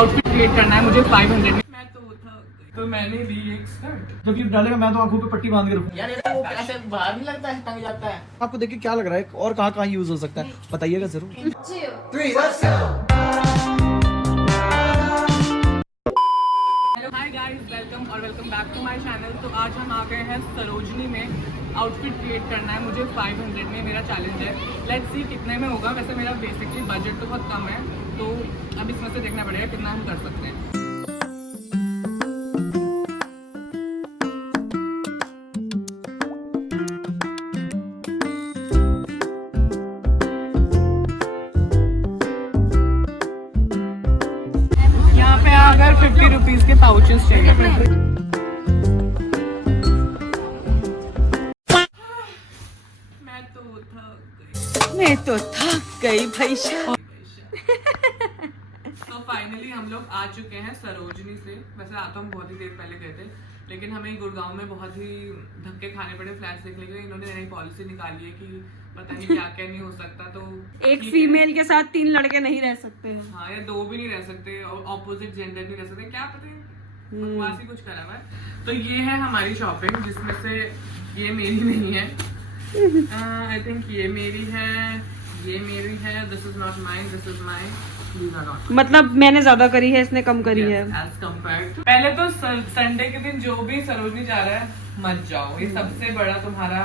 Outfit create करना है मुझे 500 में। मैं तो मैंने ली एक स्कर्ट। जब ये डालेगा मैं तो आंखों पे पट्टी बांध के रखूंगा। यार ये तो वो ऐसे बाहर नहीं लगता है, टंग जाता है। आपको देख के क्या लग रहा है और कहाँ यूज हो सकता है बताइएगा जरूर। Hi guys, welcome back to my channel. तो आज हम आ गए हैं सरोजनी में। आउटफिट क्रिएट करना है मुझे 500 में, मेरा चैलेंज है। लेट्स सी कितने में होगा। वैसे मेरा बेसिकली बजट तो बहुत कम है, तो अब इसमें से देखना पड़ेगा कितना हम कर सकते हैं। यहाँ पे अगर 50 रुपीज़ के पाउचेस चाहिए। मैं तो थक गई भाई। तो फाइनली हम लोग आ चुके हैं सरोजनी से। वैसे आ तो हम बहुत ही देर पहले गए थे, लेकिन हमें गुड़गांव में बहुत ही धक्के खाने पड़े फ्लैट्स देखने के लिए। इन्होंने नई पॉलिसी निकाली है कि पता नहीं क्या क्या नहीं हो सकता। तो एक फीमेल के साथ 3 लड़के नहीं रह सकते हैं। हाँ, या 2 भी नहीं रह सकते, ऑपोजिट जेंडर नहीं रह सकते, क्या पता बकवास ही कुछ करा हुआ है। तो ये है हमारी शॉपिंग, जिसमें से ये मेरी नहीं है। आई थिंक ये मेरी है, ये मेरी है। This is not mine, this is mine. मतलब मैंने ज्यादा करी है, इसने कम करी है। As compared to- पहले तो संडे के दिन जो भी सरोजनी जा रहा है मत जाओ। ये सबसे बड़ा तुम्हारा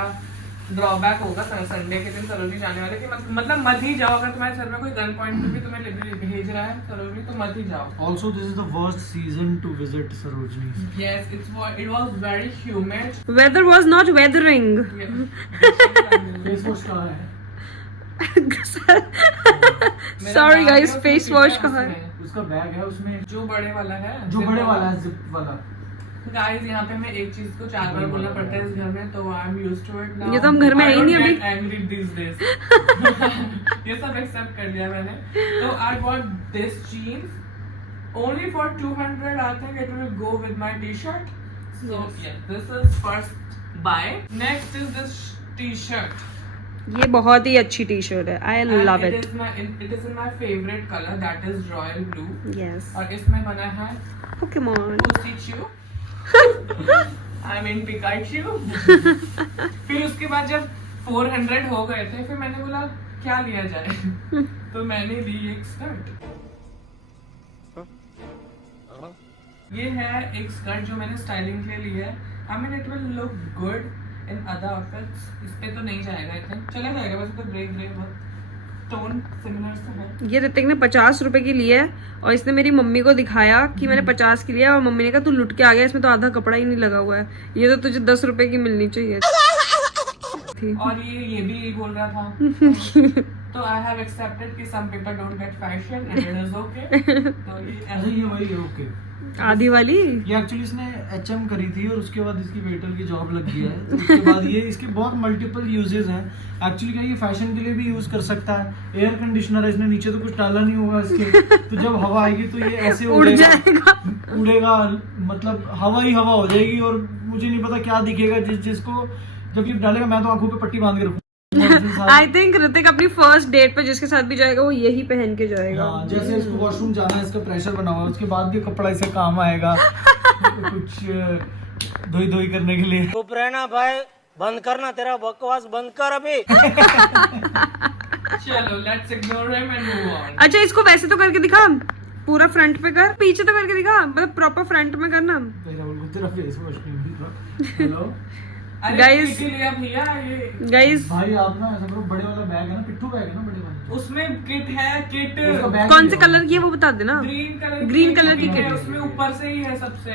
ड्रॉबैक होगा संडे के दिन सरोजनी जाने वाले की। मतलब मत ही जाओ। अगर तुम्हारे सर में कोई गन पॉइंट पे भी तुम्हें भेज रहा है सरोजनी, तो मत ही जाओ। Also, this is the worst season to visit Sarojini. Yes, it was very humid. Weather was not weathering. Face wash कहाँ है? Sorry guys, face wash कहाँ है? उसका बैग है उसमें, जो बड़े वाला है, जो बड़े वाला है, जिप वाला। गाइस, यहाँ पे हमें एक चीज को 4 बार बोलना पड़ता है इस घर में, तो I am used to it now. ये तो हम घर में है ही नहीं अभी। Angry this days. ये सब एक्सेप्ट कर लिया मैंने। तो I bought this jeans only for 200। I think it will go with my T-shirt. So yes, this is first buy. Next is this T-shirt. ये बहुत ही अच्छी टी शर्ट है। I love it. It is in my favourite colour, that is royal blue. Yes. और इसमें बना है Pokemon. Pikachu। I mean Pikachu। फिर उसके बाद जब 400 हो गए थे, फिर मैंने बोला क्या लिया जाए। तो मैंने ली एक स्कर्ट। ये है एक स्कर्ट जो मैंने स्टाइलिंग के लिए ली है। I mean it will look good in other outfits। इस पे तो नहीं जाएगा, इतना चला जाएगा। वैसे तो ग्रे बहुत टोन सिमिलर सा है। ये ऋतिक ने 50 रुपए की ली है और इसने मेरी मम्मी को दिखाया कि मैंने 50 की लिया, और मम्मी ने कहा तू लुट के आ गया, इसमें तो आधा कपड़ा ही नहीं लगा हुआ है, ये तो तुझे 10 रुपए की मिलनी चाहिए थी। और ये भी यही बोल रहा था। तो आई हैव एक्सेप्टेड कि some people don't get fashion and it is okay. तो ये ऐसे ही है, वही है, ओके। आधी वाली ये एक्चुअली इसने HM करी थी और उसके बाद इसकी वेटर की जॉब लग गई है। तो उसके बाद ये इसके बहुत मल्टीपल यूजेस हैं। एक्चुअली क्या, ये फैशन के लिए भी यूज कर सकता है। एयर कंडीशनर है, इसने नीचे तो कुछ डाला नहीं होगा इसके, तो जब हवा आएगी तो ये ऐसे उड़ जाएगा, उड़ेगा, मतलब हवा ही हवा हो जाएगी। और मुझे नहीं पता क्या दिखेगा जिसको जब ये डालेगा। मैं तो आंखों पे पट्टी बांध के रखूंगा। आई थिंक ऋतिक अपनी फर्स्ट डेट पे जिसके साथ भी जाएगा वो यही पहन के जाएगा। हाँ, जैसे इसको वॉशरूम जाना है, इसका प्रेशर बना हुआ है, उसके बाद भी कपड़ा इसे काम आएगा कुछ धोई करने के लिए। चुप रहना भाई, बंद करना, तेरा बकवास बंद कर अभी। चलो let's ignore him and move on. अच्छा, इसको वैसे तो करके दिखा, पूरा फ्रंट पे कर, पीछे तो करके दिखा, मतलब प्रॉपर फ्रंट में करना। तेरा फेस वॉश नहीं मिल रहा। हेलो गाइस, गाइस भाई आप ना ऐसा करो, बड़े वाला बैग है ना, पिट्ठू बैग है ना बड़े वाला, उसमें किट है। किट कौन से कलर की है वो बता देना। ग्रीन कलर की किट है, उसमें ऊपर से ही है सबसे,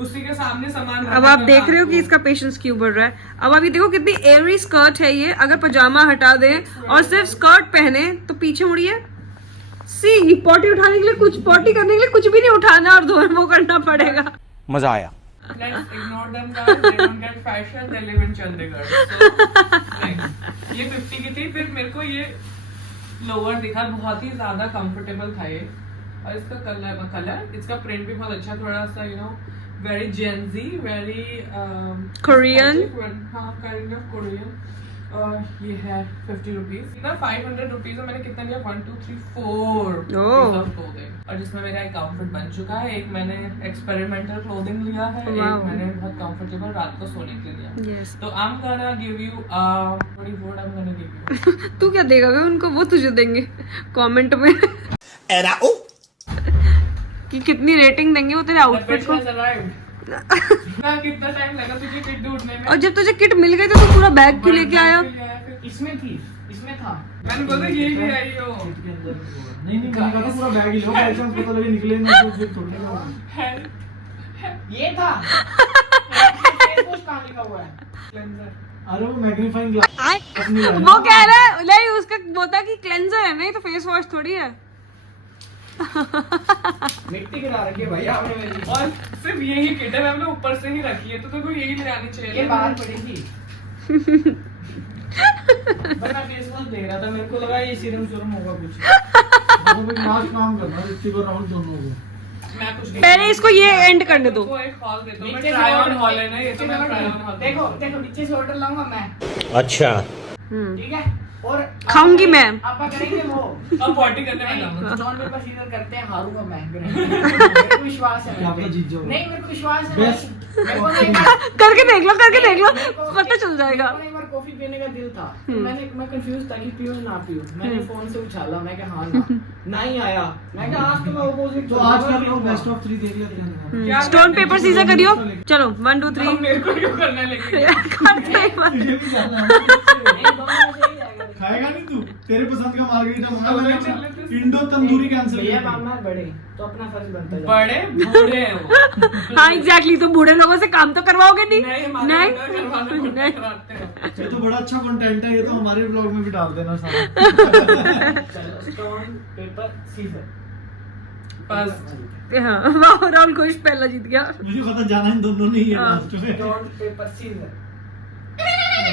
उसी के सामने सामान। अब आप देख रहे हो कि इसका पेशेंस क्यों बढ़ रहा है। अब आप ये देखो कितनी एयरी स्कर्ट है ये। अगर पजामा हटा दे और सिर्फ स्कर्ट पहने तो पीछे मुड़िए, सी पॉटी उठाने के लिए कुछ, पॉटी करने के लिए कुछ भी नहीं उठाना और धोना वो करना पड़ेगा। मजा आया। Let's ignore them guys, they don't get fashion, they live in Chandigarh। So, like, ये 50 की थी। फिर मेरे को ये लोअर दिखा, बहुत ही ज्यादा कंफर्टेबल था ये। और इसका कलर इसका प्रिंट भी बहुत अच्छा, थोड़ा सा you know very Gen Z, very Korean. हाँ, काइंड ऑफ कोरियन। और ये है 50 रुपीज ना 500 रुपीज में मैंने कितना लिया 1 2 3 4 पीस ऑफ क्लोथिंग और जिसमें मेरा एक आउटफिट बन चुका है। एक मैंने एक्सपेरिमेंटल क्लोथिंग लिया है, एक मैंने बहुत कंफर्टेबल रात को सोने के लिए लिया। तो I am gonna give you what is what I am gonna give you. तू क्या देगा बे उनको, वो तुझे देंगे कमेंट में कि कितनी रेटिंग देंगे वो तेरे आउटफिट को। कितना टाइम लगा तुझे किट ढूंढने में? और जब तुझे किट मिल गई तो तू पूरा बैग क्यों लेके आया? इसमें थी, इसमें था। मैंने बोला यही ले आई हो। किट के अंदर नहीं मैंने कहा था पूरा बैग ही लो, ऐसे हम पता लगे निकले ना तो फिर थोड़ी ना। ये था फेस वॉश कहां लिखा हुआ है? क्लेंजर। अरे वो मैग्नीफाइंग ग्लास वो कह रहा है नहीं, उसका वो था कि क्लेंजर है, नहीं तो फेस वॉश थोड़ी है। मिट्टी गिरा रखी है भाई आपने मेरी। और सिर्फ यही किट है, मैंने ऊपर से ही रखी है, तो तुमको यही ले आनी चाहिए। ये बाहर पड़ी थी। मैं फेस वॉश देख रहा था, मेरे को लगा ये सीरम होगा कुछ। वो भी लास्ट काम करना है ऋतिक और राहुल दोनों को। मैं कुछ पहले इसको ये एंड करने दो। को एक हॉल देता हूं मैं, ट्राई ऑन हॉल है ना ये, तो मैं ट्राई ऑन हॉल। देखो नीचे से ऑर्डर लाऊंगा मैं। अच्छा ठीक है, और खाऊंगी मैं। आपा करेंगे वो अब पॉटी करने में जाऊंगा। जॉन पेपर सीजर करते हैं, हारूंगा मैं। मेरे को विश्वास है आपका जीत जाओगे। नहीं, मेरे को विश्वास है। Best. मेरे को ना एक बार- करके देख लो, करके देख लो, मेरे को- पता चल जाएगा। मेरे को ना एक बार कॉफी पीने का दिल था, तो मैं कंफ्यूज था कि पीऊं ना पीऊं। मैंने फोन से उछाला, मैं कहा हाँ ना ही आया। मैं कहा आज तो मैं ऑपोजिट। तो आज कर लो, बेस्ट ऑफ 3 देख लेते हैं। क्या स्टोन पेपर सीजर करियो। चलो 1 2 3 अब मेरे को क्यों करना है लेकिन? तुझे भी जाना है। नहीं, दोनों में से ही जाएगा। खाएगा नहीं तू? तेरे पसंद का मार्गरीटा मंगा चल मैंने लेते अपना हैं। इंडो तंदूरी कैंसिल भैया कर मामा बड़े, तो अपना फर्ज बनता है। बड़े बूढ़े हैं वो। हाँ एग्जैक्टली, तुम बूढ़े लोगों से काम तो करवाओगे नहीं? नहीं नहीं नहीं करवाते हैं। ये तो बड़ा अच्छा कंटेंट है, ये तो हमारे ब्लॉग में भी डाल देना सारा। चलो, स्टोन पेपर सीजर। बस हाँ वाह, राहुल खुश, पहला जीत गया। मुझे पता जाना इन दोनों नहीं है हाँ। लास्ट में। Stone paper scissor.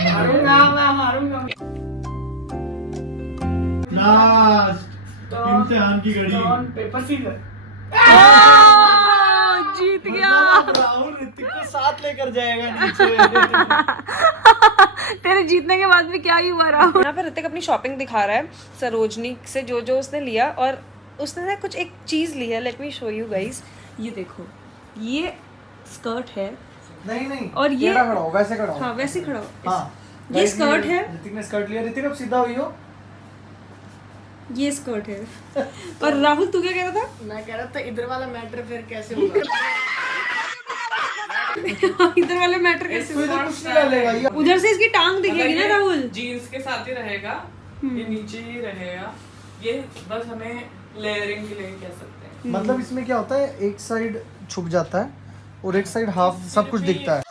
हारूंगा मैं, हारूंगा। लास्ट इम्तिहान की घड़ी। Stone paper scissor. ओह, जीत गया। मतलब राहुल ऋतिक को साथ लेकर जाएगा नीचे। तेरे जीतने के बाद भी क्या ही हुआ राहुल। यहाँ पे ऋतिक अपनी शॉपिंग दिखा रहा है सरोजनी से, जो जो उसने लिया, और उसने ना कुछ एक चीज ली है। Let me show you guys, ये देखो, ये स्कर्ट है। नहीं और ये टेढ़ा खड़ा हो, वैसे खड़ा हो। हाँ वैसे खड़ा हो। हाँ, ये स्कर्ट है, ऋतिक ने स्कर्ट लिया। ऋतिक अब सीधा हुई हो। ये स्कर्ट है। और राहुल तू क्या कह रहा था? मैं कह रहा था इधर वाला मैटर फिर कैसे होगा? इधर वाले मैटर कैसे कोई हुआ? तो कुछ नहीं डालेगा ये। उधर से इसकी टांग दिखेगी ना राहुल। जीन्स के साथ ही रहेगा, ये नीचे ही रहेगा। ये बस हमें लेयरिंग के लिए कह सकते हैं। मतलब इसमें क्या होता है, एक साइड छुप जाता है और एक साइड हाफ सब कुछ दिखता है।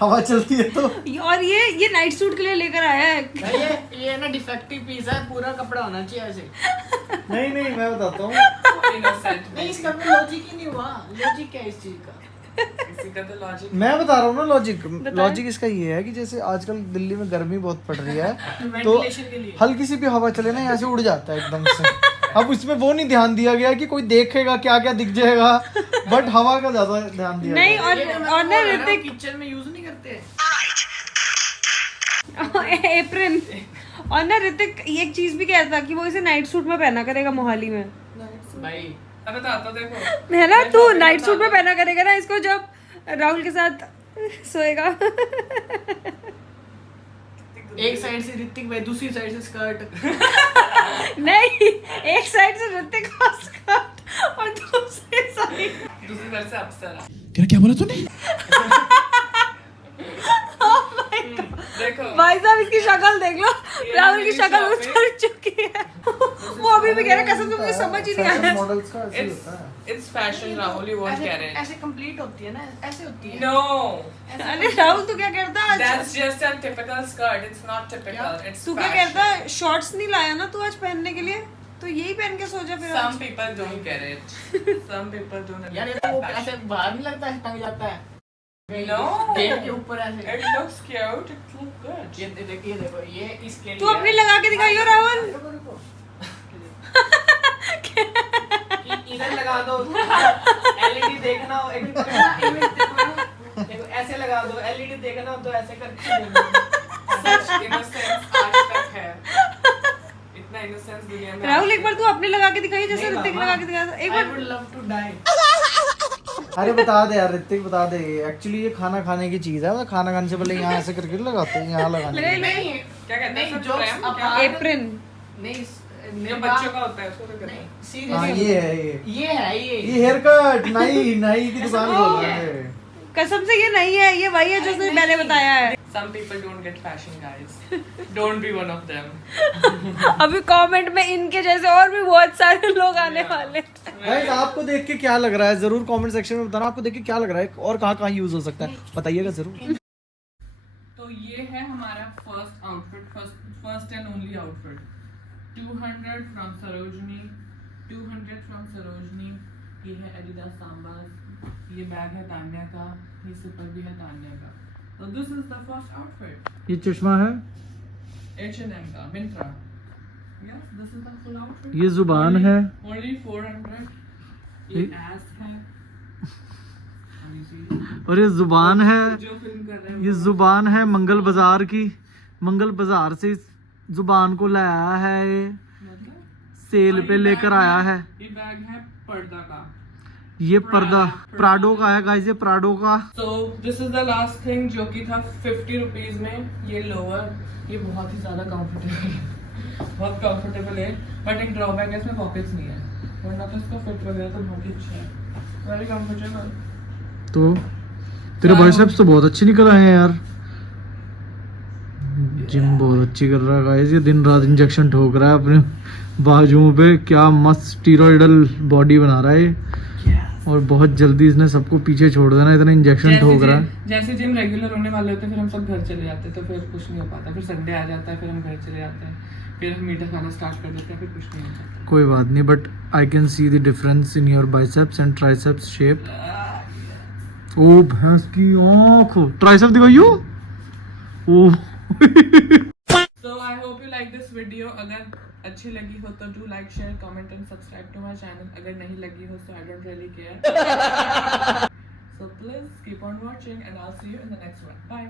हवा चलती है तो। और ये नाइट सूट के लिए लेकर आया है। ये ना डिफेक्टिव पीस है, पूरा कपड़ा होना चाहिए ऐसे। नहीं मैं बताता हूँ। इनोसेंट नहीं, इसका कोई लॉजिक ही नहीं हुआ। लॉजिक क्या है इस चीज का? किसी का तो लॉजिक मैं बता रहा हूँ ना लॉजिक इसका ये है कि जैसे आजकल दिल्ली में गर्मी बहुत पड़ रही है, तो वेंटिलेशन के लिए। हल्की सी भी हवा चले ना यहाँ से उड़ जाता है एकदम से। अब इसमें वो नहीं ध्यान दिया गया कि कोई देखेगा क्या क्या दिख जाएगा, बट हवा का ज्यादा ध्यान दिया नहीं, गया। और ना ऋतिक किचन में यूज नहीं करते। एप्रन। और ना ऋतिक एक चीज भी कहता था कि वो इसे नाइट सूट में पहना करेगा मोहाली में, भाई अब बताता देखो। है ना? तू नाइट सूट में पहना करेगा ना इसको जब राहुल के साथ सोएगा। एक साइड से ऋतिक भाई, दूसरी साइड से स्कर्ट। नहीं, एक साइड से ऋतिक का स्कर्ट और दूसरी दूसरी तरफ से अप्सरा। क्या बोला तूने? देखो भाई साहब इसकी शक्ल देख लो, राहुल की शक्ल उतर चुकी है। वो अभी भी कह रहा है कसम से मुझे समझ ही नहीं आ रहा। मॉडल्स का ऐसे ही होता है। It's fashion Rahul, you won't get it. ऐसे कंप्लीट होती है ना, ऐसे होती है। नो, अरे राहुल तू क्या करता आज? That's just a typical skirt, it's not typical, it's तू क्या करता? शॉर्ट्स नहीं लाया ना तू आज पहनने के लिए, तो यही पहन के सो जा फिर आज। Some people don't get it. Some people don't यार ये तो वो ऐसे बाहर नहीं लगता, ऐसे टंग जाता है। No. गेट के ऊपर ऐसे। It looks cute. It looks good. ये देखिए, देखो ये इसके लिए। तू अपनी लगा के दिखाइयो राहुल। रुको, रुको। इधर लगा दो। एलईडी देखना हो, एक देखो ऐसे लगा दो। एलईडी देखना हो तो ऐसे करके देखो। सच innocence आज तक है, इतना innocence दुनिया में राहुल एक बार तू अपने लगा के दिखाई जैसे ऋतिक लगा के दिखाया था। एक I bar would love to die. अरे बता दे यार ऋतिक, बता दे। एक्चुअली ये खाना खाने की चीज है, मतलब खाना खाने से पहले यहाँ ऐसे करके लगाते हैं, यहाँ लगाने के लिए। नहीं क्या कहते हैं jokes प्रेम apart. क्या एप्रन नहीं जो बच्चों का होता है उसको तो कहते हैं हाँ सीरियसली ये है ये ये हेयर कट नई नई की दुकान खोल रहे हैं। कसम से ये नहीं है, ये वही है जो उसने मैंने बताया है। some people don't get fashion guys, don't be one of them. अभी कमेंट में इनके जैसे और भी बहुत सारे लोग आने वाले हैं। गाइस आपको देख के क्या लग रहा है, जरूर कमेंट सेक्शन में बताना आपको देख के क्या लग रहा है और कहाँ यूज हो सकता है, बताइएगा जरूर। तो ये है हमारा first outfit, first and only outfit. 200 from Sarojini, 200 from Sarojini. ये है एडिडास सांबास, ये बैग है तान्या का, ये सिपर भी है तान्या का। तो this is the first outfit. ये चश्मा है, H&M का, Myntra. Yes, this is the full outfit. ये जुबान है, ओनली 400। ये एस है और ये जुबान है, जो फिल्म कर रहे हैं ये जुबान है मंगल बाजार की, मंगल बाजार से इस जुबान को लाया है, ये मतलब सेल पे लेकर आया है। ये बैग है पर्दा का। ये पर्दा प्राडो का है गाइस, ये प्राडो का। So this is the last thing जो कि था 50 रुपीज में। ये लोअर, ये बहुत ही ज्यादा कंफर्टेबल है, बहुत कंफर्टेबल है, बट एक ड्रॉबैक है इसमें पॉकेट्स नहीं है, वरना तो इसका फिट वगैरह तो बहुत ही अच्छा है, वेरी कंफर्टेबल। तो तेरे बाइसेप्स तो बहुत अच्छे निकल आए हैं यार, जिम बहुत अच्छी कर रहा है गाइस, ये दिन रात इंजेक्शन ठोक रहा है अपने बाजुओं पे, क्या मस्त स्टीरॉइडल बॉडी बना रहा है ये, और बहुत जल्दी इसने सबको पीछे छोड़ देना, इतना इंजेक्शन ठोक रहा है। जैसे जिम रेगुलर होने वाले होते हैं फिर हम सब घर चले जाते हैं, तो फिर कुछ नहीं हो पाता, फिर संडे आ जाता है, फिर हम घर चले जाते हैं, फिर हम मीठा खाना स्टार्ट कर देते हैं, फिर कुछ नहीं होता। कोई बात नहीं, but I can see the difference in your biceps and triceps shape. ओ भैंस की आंख, ट्राइसेप दिखाइयो। ओ So I hope you like this video. अगर अच्छी लगी हो तो do like, share, comment and subscribe to my channel. अगर नहीं लगी हो so I don't really care. So please keep on watching and I'll see you in the next one. Bye.